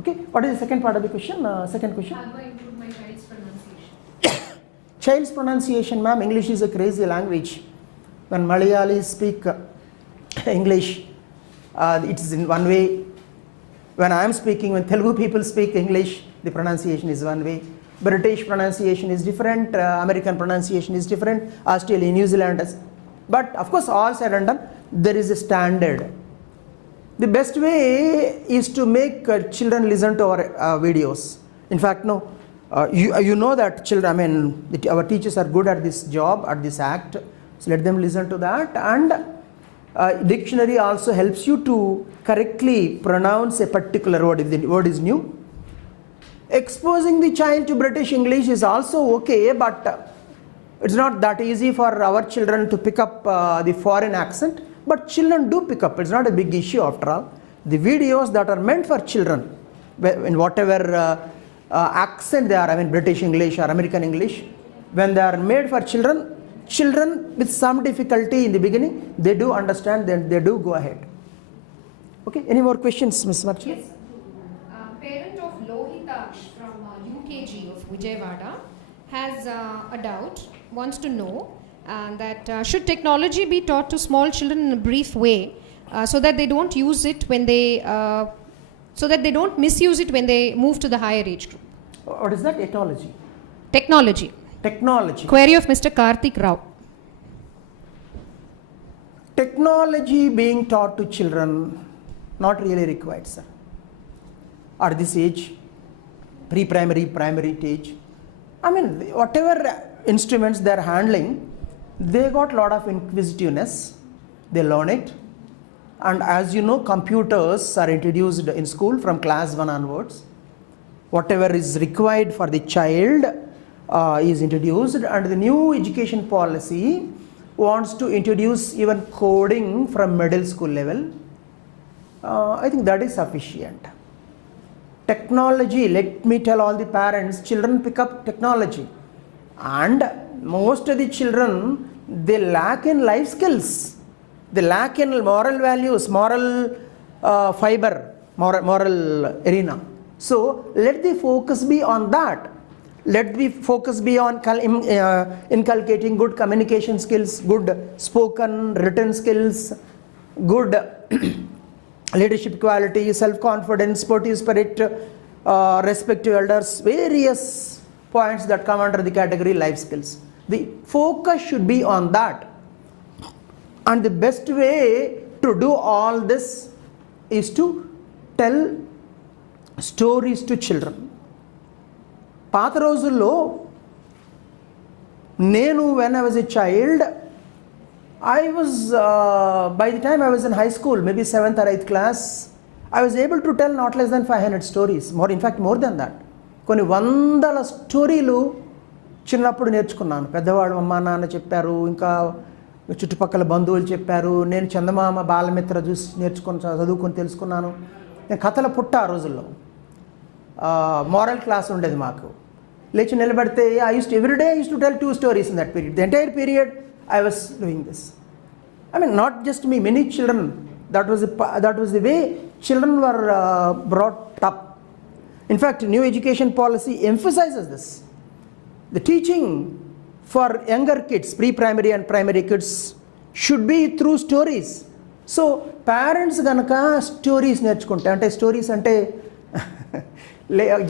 Okay, what is the second part of the question? Second question. How do I improve my child's pronunciation? Child's pronunciation, ma'am, English is a crazy language. When Malayalis speak English, it is in one way. When I am speaking, when Telugu people speak English, the pronunciation is one way. British pronunciation is different, American pronunciation is different, Australia, New Zealand. But of course, all said and done, there is a standard. The best way is to make children listen to our videos. In fact, no, you know that children, I mean, our teachers are good at this job, at this act. So let them listen to that. And dictionary also helps you to correctly pronounce a particular word if the word is new. Exposing the child to British English is also okay, but it's not that easy for our children to pick up the foreign accent. But children do pick up. It's not a big issue after all. The videos that are meant for children, in whatever accent they are, I mean British English or American English, when they are made for children, children with some difficulty in the beginning, they do understand, then they do go ahead. Okay, any more questions, Ms. Marchana? Yes. Parent of Lohitaksh from UKG of Vijayawada has a doubt, wants to know that should technology be taught to small children in a brief way so that they don't use it when they so that they don't misuse it when they move to the higher age group. What is that? Etology. Technology. Technology. Query of Mr. Karthik Rao. Technology being taught to children, not really required, sir. At this age, pre-primary, primary stage, I mean, whatever instruments they are handling, they got a lot of inquisitiveness, they learn it, and as you know, computers are introduced in school from class 1 onwards. Whatever is required for the child is introduced, and the new education policy wants to introduce even coding from middle school level. I think that is sufficient. Technology, let me tell all the parents, children pick up technology, and most of the children, they lack in life skills, they lack in moral values, moral fiber, moral arena. So let the focus be on that. Let the focus be on inculcating good communication skills, good spoken written skills, good leadership quality, self-confidence, sportive spirit, respect to elders, various points that come under the category life skills. The focus should be on that. And the best way to do all this is to tell stories to children. పాత రోజుల్లో నేను when I was a child, I was, by the time I was in high school, maybe 7th or 8th class, I was able to tell not less than 500 stories, more, in fact more than that. కొన్ని వందల స్టోరీలు చిన్నప్పుడు నేర్చుకున్నాను. పెద్దవాళ్ళు అమ్మ నాన్న చెప్పారు, ఇంకా చుట్టుపక్కల బంధువులు చెప్పారు, నేను చందమామ బాలమిత్ర చూసి నేర్చుకొని చదువుకొని తెలుసుకున్నాను. నేను కథల పుట్ట ఆ రోజుల్లో. మోరల్ క్లాస్ ఉండేది మాకు. లేచి నిలబడితే every day I use to tell 2 stories in that period. The entire period I was doing this. I mean, not just me, many children. That was the way children were brought up. In fact, new education policy emphasizes this. The teaching for younger kids, pre-primary and primary kids, should be through stories. So parents ganaka stories నేర్చుకుంటే, అంటే stories అంటే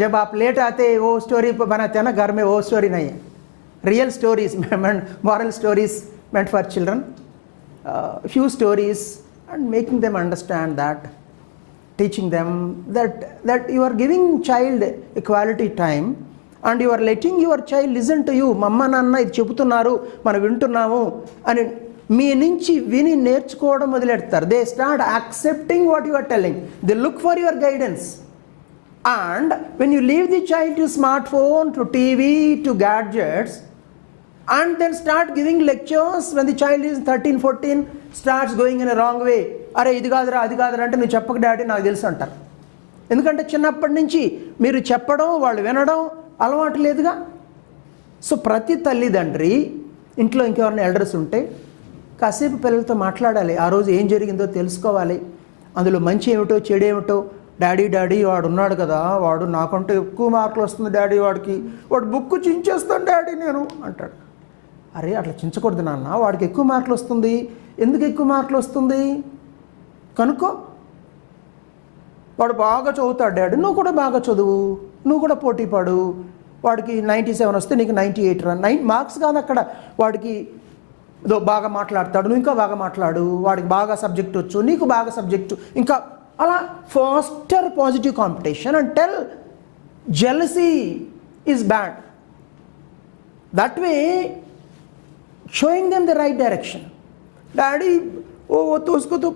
जब आप late आते वो story बनाते हैं ना घर में, वो स्टोरी नहीं है. Real stories, moral stories meant for children, few stories, and making them understand that, teaching them that you are giving child a quality time, and you are letting your child listen to you. మమ్మ నాన్న ఇది చెబుతున్నారు, మనం వింటున్నాము అని మీ నుంచి విని నేర్చుకోవడం మొదలెడతారు. They start accepting what you are telling. They look for your guidance. And when you leave the child to smartphone, to TV, to gadgets, and then start giving lectures when the child is 13, 14, starts going in a wrong way. అరే ఇది కాదురా అది కాదురా అంటే మీరు చెప్పక daddy నాకు తెలుసు అంటారు. ఎందుకంటే చిన్నప్పటి నుంచి మీరు చెప్పడం వాళ్ళు వినడం అలవాటు లేదుగా. సో ప్రతి తల్లిదండ్రి ఇంట్లో ఇంకెవరైనా ఎల్డర్స్ ఉంటే కాసేపు పిల్లలతో మాట్లాడాలి. ఆ రోజు ఏం జరిగిందో తెలుసుకోవాలి. అందులో మంచి ఏమిటో చెడు ఏమిటో. డాడీ వాడు ఉన్నాడు కదా, వాడు నాకంటే ఎక్కువ మార్కులు వస్తుంది డాడీ, వాడు బుక్ చించేస్తాను డాడీ నేను అంటాడు. అరే అట్లా చించకూడదు నాన్న, వాడికి ఎక్కువ మార్కులు వస్తుంది. ఎందుకు ఎక్కువ మార్కులు వస్తుంది కనుక్కో. వాడు బాగా చదువుతాడు డాడీ, నువ్వు కూడా బాగా చదువు, నువ్వు కూడా పోటీ పడు. వాడికి 97 వస్తే నీకు 98 రా. 9 మార్క్స్ కాదు అక్కడ. వాడికి బాగా మాట్లాడతాడు, నువ్వు ఇంకా బాగా మాట్లాడు. వాడికి బాగా సబ్జెక్ట్ వచ్చు, నీకు బాగా సబ్జెక్టు. ఇంకా అలా faster positive competition and tell jealousy is bad. That way showing them the right direction. Daddy वो तो उसको तो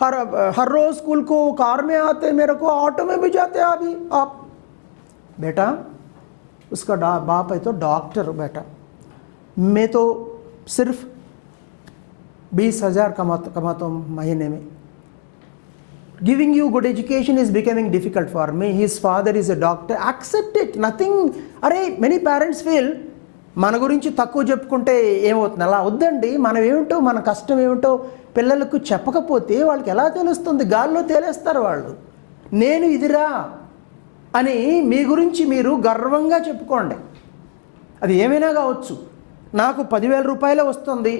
हर रोज स्कूल को कार में आते, मेरे को ऑटो में भी जाते हैं अभी आप. बेटा उसका बाप है तो डॉक्टर. बेटा मैं तो सिर्फ 20,000 कमाता हूँ महीने में. Giving you good education is becoming difficult for me. His father is a doctor. Accept it. Nothing. అరే many parents feel మన గురించి తక్కువ చెప్పుకుంటే ఏమవుతుంది. అలా వద్దండి. మనం ఏమిటో మన కష్టం ఏమిటో పిల్లలకు చెప్పకపోతే వాళ్ళకి ఎలా తెలుస్తుంది? గాల్లో తేలేస్తారు వాళ్ళు. నేను ఇదిరా అని మీ గురించి మీరు గర్వంగా చెప్పుకోండి. అది ఏమైనా కావచ్చు. నాకు 10,000 రూపాయలే వస్తుంది,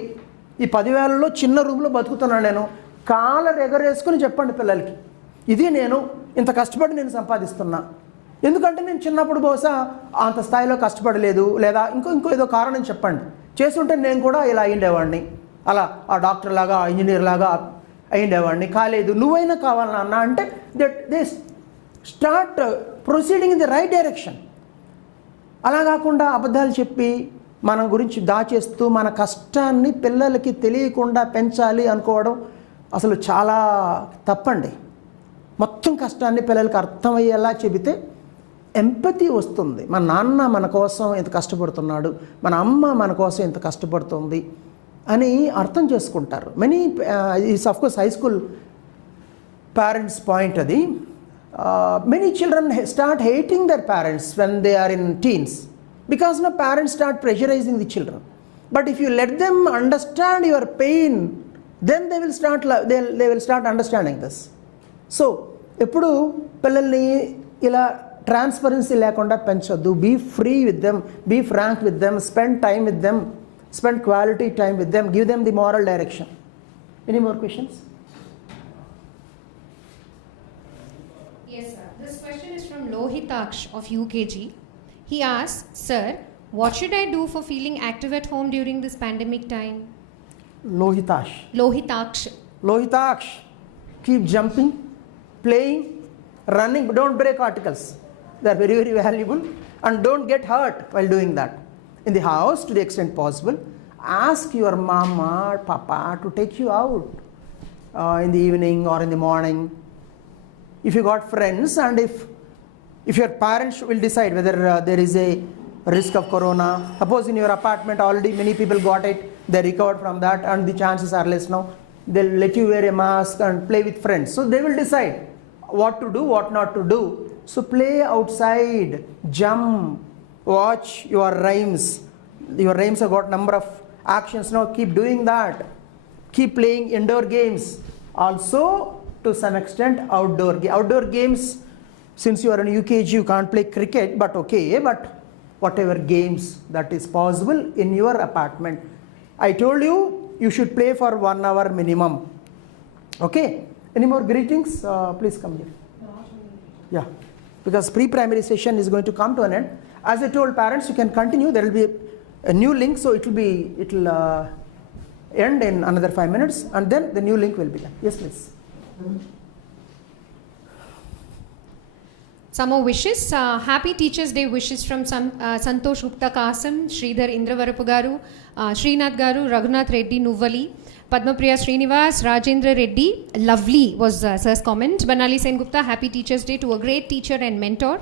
ఈ 10,000లో చిన్న రూమ్లో బతుకుతున్నాను నేను. కాలర్ ఎగరేసుకుని చెప్పండి పిల్లలకి, ఇది నేను ఇంత కష్టపడి నేను సంపాదిస్తున్నా. ఎందుకంటే నేను చిన్నప్పుడు బహుశా అంత స్థాయిలో కష్టపడలేదు, లేదా ఇంకో ఏదో కారణం చెప్పండి. చేస్తుంటే నేను కూడా ఇలా అయ్యిండేవాడిని, అలా ఆ డాక్టర్ లాగా ఆ ఇంజనీర్ లాగా అయ్యిండేవాడిని. కాలేదు, నువ్వైనా కావాలన్నా అంటే they start proceeding in the right direction. అలా కాకుండా అబద్ధాలు చెప్పి మన గురించి దాచేస్తూ మన కష్టాన్ని పిల్లలకి తెలియకుండా పెంచాలి అనుకోవడం అసలు చాలా తప్పండి. మొత్తం కష్టాన్ని పిల్లలకి అర్థమయ్యేలా చెబితే ఎంపతి వస్తుంది. మన నాన్న మన కోసం ఎంత కష్టపడుతున్నాడు, మన అమ్మ మన కోసం ఎంత కష్టపడుతుంది అని అర్థం చేసుకుంటారు. Many is of course high school parents point అది. Many children start hating their parents when they are in teens because నా parents start pressurizing the children. But if you let them understand your pain, then they will start understanding this. So ఎప్పుడు పిల్లల్ని ఇలా transparency లేకుండా పెంచొద్దు. Be free with them, be frank with them, spend time with them, spend quality time with them, give them the moral direction. Any more questions? Yes sir. This question is from Lohitaksh of UKG. He asks, sir, what should I do for feeling active at home during this pandemic time? Lohitaksh, keep jumping, playing, running, but don't break articles. They are very, very valuable, and don't get hurt while doing that. In the house, to the extent possible, ask your mama or papa to take you out in the evening or in the morning. If you got friends, and if your parents will decide whether there is a risk of corona. Suppose in your apartment already many people got it, they recovered from that, and the chances are less now. They'll let you wear a mask and play with friends. So they will decide what to do, what not to do. So play outside, jump, watch your rhymes. Your rhymes have got number of actions now. Keep doing that. Keep playing indoor games. Also, to some extent, outdoor games. Since you are in UKG, you can't play cricket, but okay, but whatever games that is possible in your apartment. I told you, you should play for 1 hour minimum. Okay? Any more greetings? Please come here. Yeah, because pre-primary session is going to come to an end. As I told parents, you can continue. There will be a new link, so it will end in another 5 minutes, and then the new link will be done. Yes, please. Some more wishes. Happy Teachers Day wishes from Santosh Gupta Kasam, Sridhar Indravarapu Garu, Srinath Garu, Raghunath Reddy Nuvali, Padmapriya Srinivas, Rajendra Reddy. Lovely was sir's comment. Banali Sen Gupta, Happy Teachers Day to a great teacher and mentor.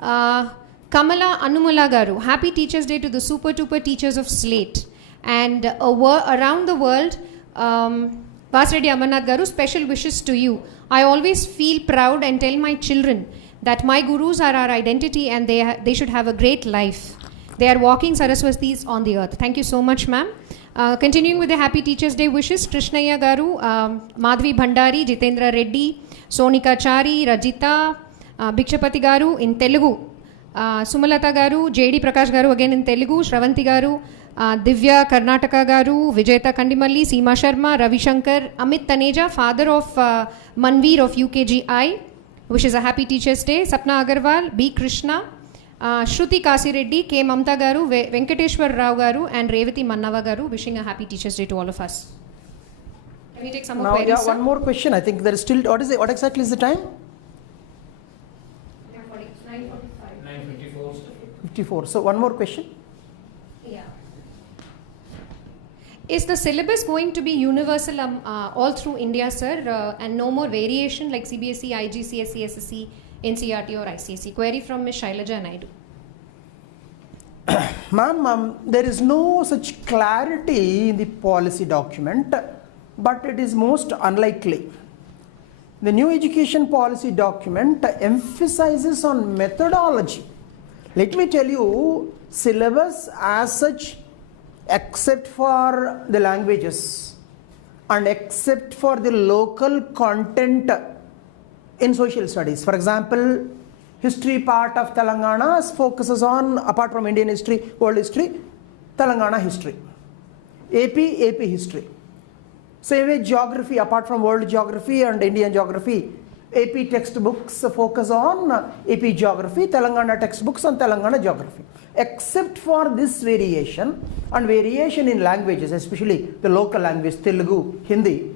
Kamala Anumala Garu, Happy Teachers Day to the super duper teachers of SLATE. And around the world, Vasireddy Amarnath Garu, special wishes to you. I always feel proud and tell my children that my gurus are our identity and they should have a great life. They are walking Saraswatis on the earth. Thank you so much, ma'am. Continuing with the Happy Teachers Day wishes, Krishnaya Garu, Madhvi Bhandari, Jitendra Reddy, Sonika Chari, Rajita, Bhikshapati Garu in Telugu, Sumalata Garu, JD Prakash Garu again in Telugu, Shravanti Garu, Divya Karnataka Garu, Vijayata Kandimalli, Seema Sharma, Ravi Shankar, Amit Taneja, father of Manveer of UKGI, wishes a Happy Teachers Day. Sapna Agarwal, B. Krishna, Shruti Kasireddy, K. Mamta Garu, Venkateshwar Rao Garu, and Revati Mannava Garu, wishing a Happy Teachers Day to all of us. Can we take some more Now, queries, yeah, sir? one more question. I think there is still, what exactly is the time? 9:45. 54. So, one more question. Yeah. Is the syllabus going to be universal all through India, sir, and no more variation like CBSE, IGCSE, SSE, NCERT or ICSE? Query from Ms. Shailaja Naidu. Ma'am, there is no such clarity in the policy document, but it is most unlikely. The new education policy document emphasizes on methodology. Let me tell you, syllabus as such, except for the languages and except for the local content in social studies. For example, history part of Telangana focuses on, apart from Indian history, world history, Telangana history. AP history. Same way geography, apart from world geography and Indian geography, AP textbooks focus on AP geography, Telangana textbooks on Telangana geography. Except for this variation and variation in languages, especially the local language, Telugu, Hindi,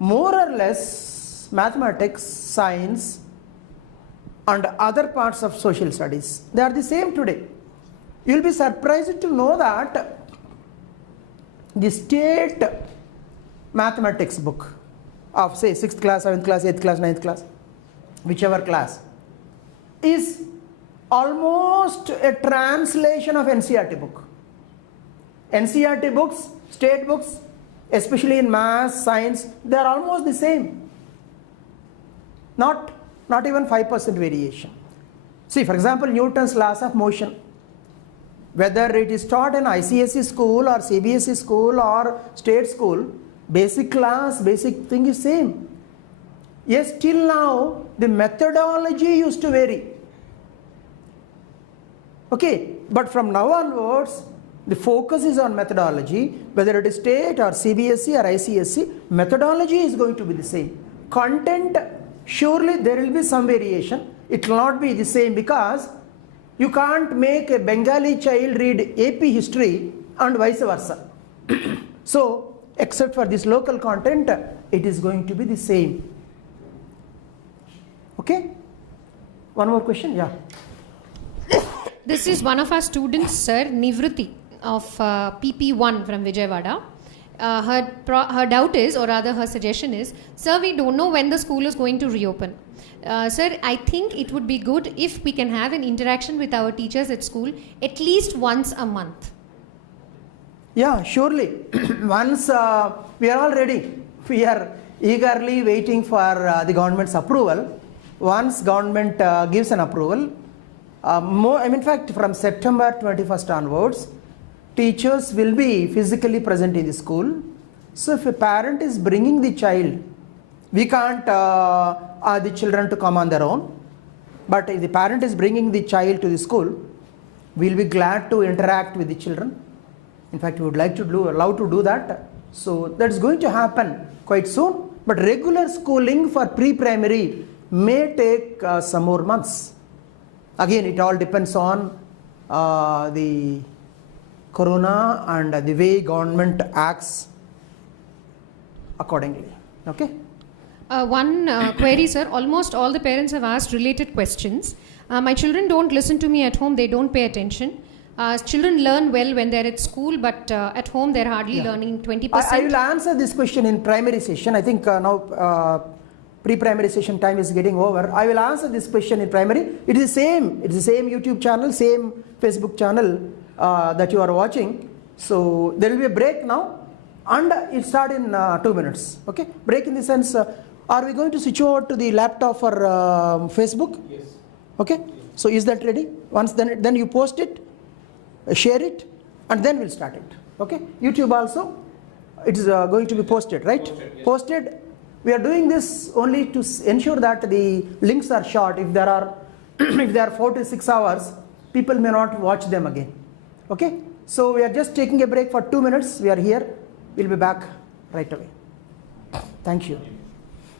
more or less mathematics, science and other parts of social studies, they are the same today. You will be surprised to know that the state mathematics book of say 6th class, 7th class, 8th class, 9th class, whichever class, is almost a translation of NCERT book. NCERT books, state books, especially in math, science, they are almost the same. Not even 5% variation. See, for example, Newton's laws of motion. Whether it is taught in ICSE school or CBSE school or state school, basic class, basic thing is same. Yes, till now, the methodology used to vary. Okay, but from now onwards, the focus is on methodology, whether it is state or CBSE or ICSE, methodology is going to be the same. Content, surely there will be some variation. It will not be the same because you can't make a Bengali child read AP history and vice versa. So, except for this local content, it is going to be the same. Okay? One more question? Yeah. This is one of our students, sir, Nivruti of PP1 from Vijayawada. Her doubt is, or rather her suggestion is, sir, we don't know when the school is going to reopen. Sir, I think it would be good if we can have an interaction with our teachers at school at least once a month. Yeah, surely. Once we are all ready. We are eagerly waiting for the government's approval. Once government gives an approval, in fact, from September 21st onwards, teachers will be physically present in the school. So if a parent is bringing the child, we can't ask the children to come on their own. But if the parent is bringing the child to the school, we will be glad to interact with the children. In fact, we would like to allow to do that. So that's going to happen quite soon. But regular schooling for pre-primary may take some more months. Again, it all depends on the corona and the way government acts accordingly. Okay? One query, sir. Almost all the parents have asked related questions. My children don't listen to me at home, they don't pay attention. Children learn well when they're at school, but at home they're hardly learning 20%. I will answer this question in primary session. I think now pre-primary session time is getting over. I will answer this question in primary. It is the same. It is the same YouTube channel, same Facebook channel that you are watching. So there will be a break now, and it start in 2 minutes. Okay, break in the sense. Are we going to switch over to the laptop for Facebook? Yes. Okay. So is that ready? Once then you post it, share it, and then we'll start it. Okay. YouTube also, it is going to be posted, right? Posted, yes. Posted. We are doing this only to ensure that the links are short. If there are if they are 4 to 6 hours, people may not watch them again. Okay. So we are just taking a break for 2 minutes. We are here. We'll be back right away. Thank you.